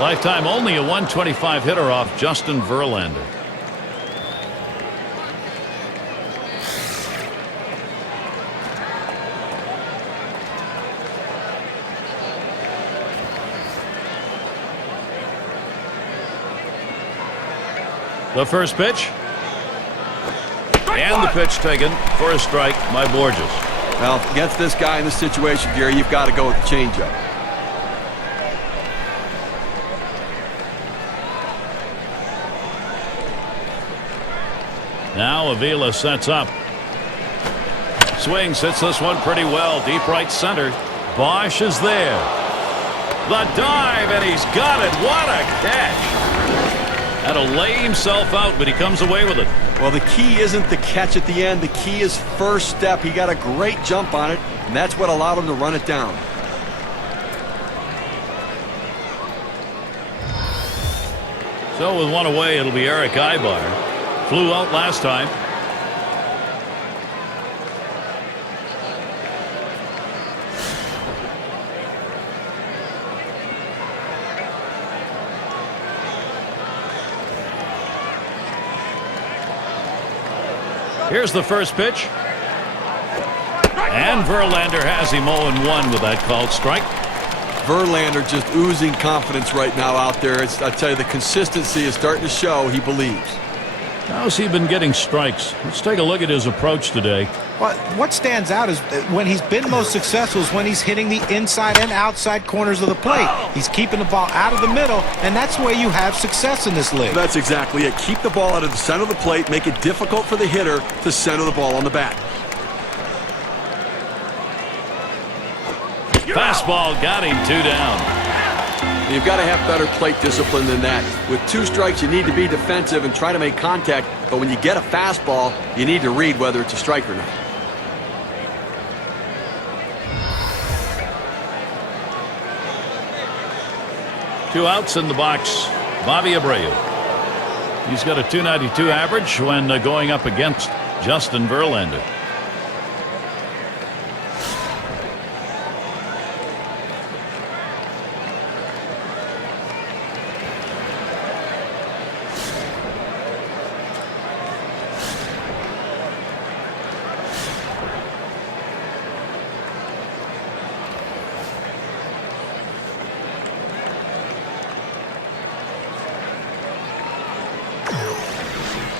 Lifetime only a 125 hitter off Justin Verlander. The first pitch. And the pitch taken for a strike by Borges. Well, against this guy in this situation, Gary, you've got to go with the changeup. Now Avila sets up. Swings, hits this one pretty well. Deep right center. Bosch is there. The dive, and he's got it. What a catch. Had to lay himself out, but he comes away with it. Well, the key isn't the catch at the end. The key is first step. He got a great jump on it, and that's what allowed him to run it down. So with one away, it'll be Eric Ibar. Flew out last time. Here's the first pitch. And Verlander has him 0-1 with that called strike. Verlander just oozing confidence right now out there. I tell you, the consistency is starting to show. He believes. How's he been getting strikes? Let's take a look at his approach today. Well, what stands out is when he's been most successful is when he's hitting the inside and outside corners of the plate. He's keeping the ball out of the middle, and that's where you have success in this league. That's exactly it. Keep the ball out of the center of the plate, make it difficult for the hitter to center the ball on the bat. Fastball got him 2 down. You've got to have better plate discipline than that. With 2 strikes, you need to be defensive and try to make contact. But when you get a fastball, you need to read whether it's a strike or not. Two outs in the box. Bobby Abreu. He's got a .292 average when going up against Justin Verlander.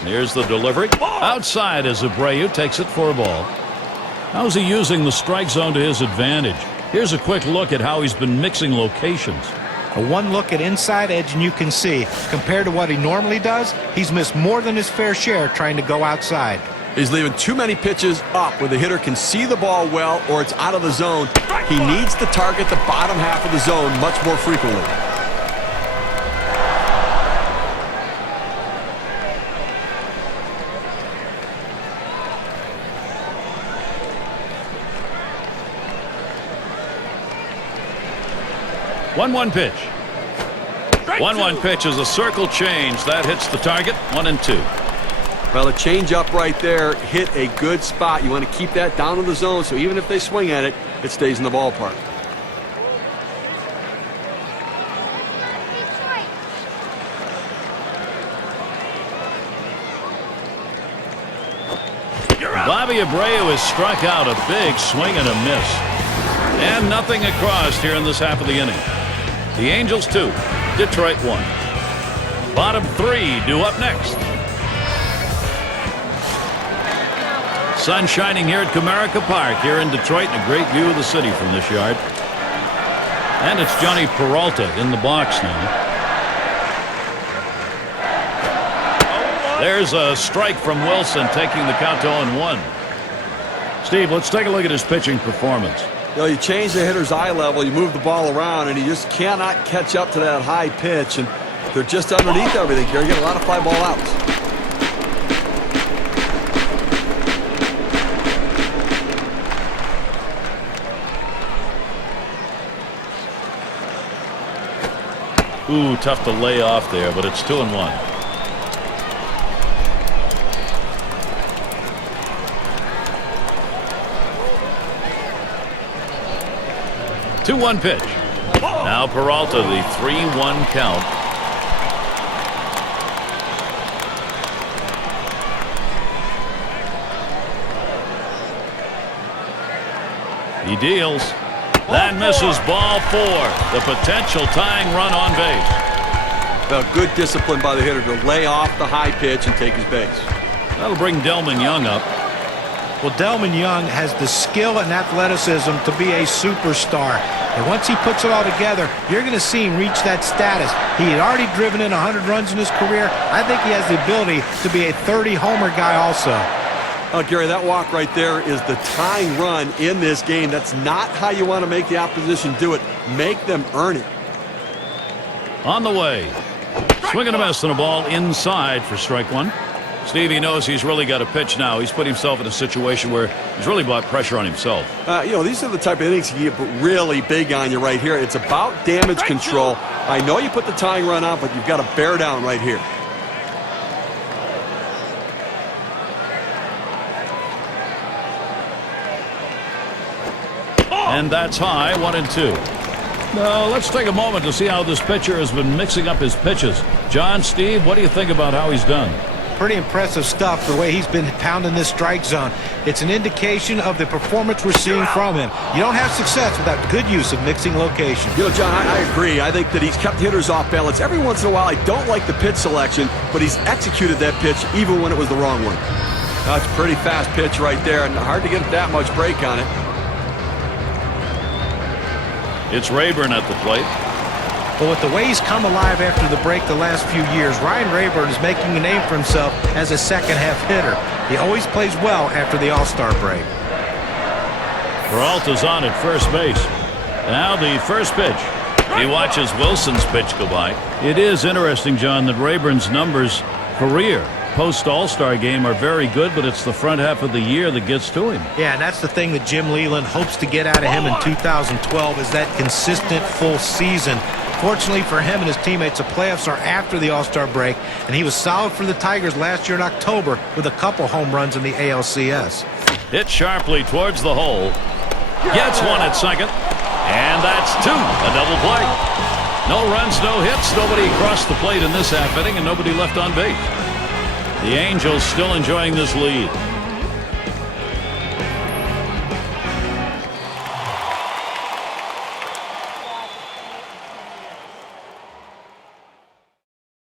Here's the delivery. Outside as Abreu takes it for a ball. How's he using the strike zone to his advantage? Here's a quick look at how he's been mixing locations. A one look at inside edge, and you can see, compared to what he normally does, he's missed more than his fair share trying to go outside. He's leaving too many pitches up where the hitter can see the ball well or it's out of the zone. He needs to target the bottom half of the zone much more frequently. One pitch. 1-1 pitch is a circle change. That hits the target. 1-2. Well, a change up right there hit a good spot. You want to keep that down in the zone so even if they swing at it, it stays in the ballpark. Bobby Abreu has struck out. A big swing and a miss. And nothing across here in this half of the inning. The Angels 2, Detroit 1. Bottom 3 due up next. Sun shining here at Comerica Park here in Detroit, and a great view of the city from this yard. And it's Johnny Peralta in the box now. There's a strike from Wilson, taking the count to 0-1. Steve, let's take a look at his pitching performance. You know, you change the hitter's eye level, you move the ball around, and he just cannot catch up to that high pitch. And they're just underneath everything here. You get a lot of fly ball outs. Ooh, tough to lay off there, but it's 2-1. 2-1 pitch. Now Peralta, the 3-1 count. He deals. That misses ball 4. The potential tying run on base. Well, good discipline by the hitter to lay off the high pitch and take his base. That'll bring Delman Young up. Well, Delman Young has the skill and athleticism to be a superstar. And once he puts it all together, you're going to see him reach that status. He had already driven in 100 runs in his career. I think he has the ability to be a 30-homer guy also. Oh, Gary, that walk right there is the tying run in this game. That's not how you want to make the opposition do it. Make them earn it. On the way. Swing and a miss on a ball inside for strike 1. Stevie knows he's really got to pitch now. He's put himself in a situation where he's really brought pressure on himself. These are the type of innings you get really big on you right here. It's about damage control. I know you put the tying run on, but you've got to bear down right here. And that's high, 1-2. Now, let's take a moment to see how this pitcher has been mixing up his pitches. John, Steve, what do you think about how he's done? Pretty impressive stuff, the way he's been pounding this strike zone. It's an indication of the performance we're seeing from him. You don't have success without good use of mixing locations. John, I agree. I think that he's kept hitters off balance. Every once in a while, I don't like the pitch selection, but he's executed that pitch even when it was the wrong one. That's a pretty fast pitch right there, and hard to get that much break on it. It's Rayburn at the plate. But with the way he's come alive after the break the last few years, Ryan Rayburn is making a name for himself as a second-half hitter. He always plays well after the All-Star break. Peralta's on at first base. Now the first pitch. He watches Wilson's pitch go by. It is interesting, John, that Rayburn's numbers career post-All-Star game are very good, but it's the front half of the year that gets to him. Yeah, and that's the thing that Jim Leyland hopes to get out of him in 2012 is that consistent full season. Fortunately for him and his teammates, the playoffs are after the All-Star break, and he was solid for the Tigers last year in October with a couple home runs in the ALCS. Hit sharply towards the hole. Gets one at second, and that's 2. A double play. No runs, no hits, nobody crossed the plate in this half inning, and nobody left on base. The Angels still enjoying this lead.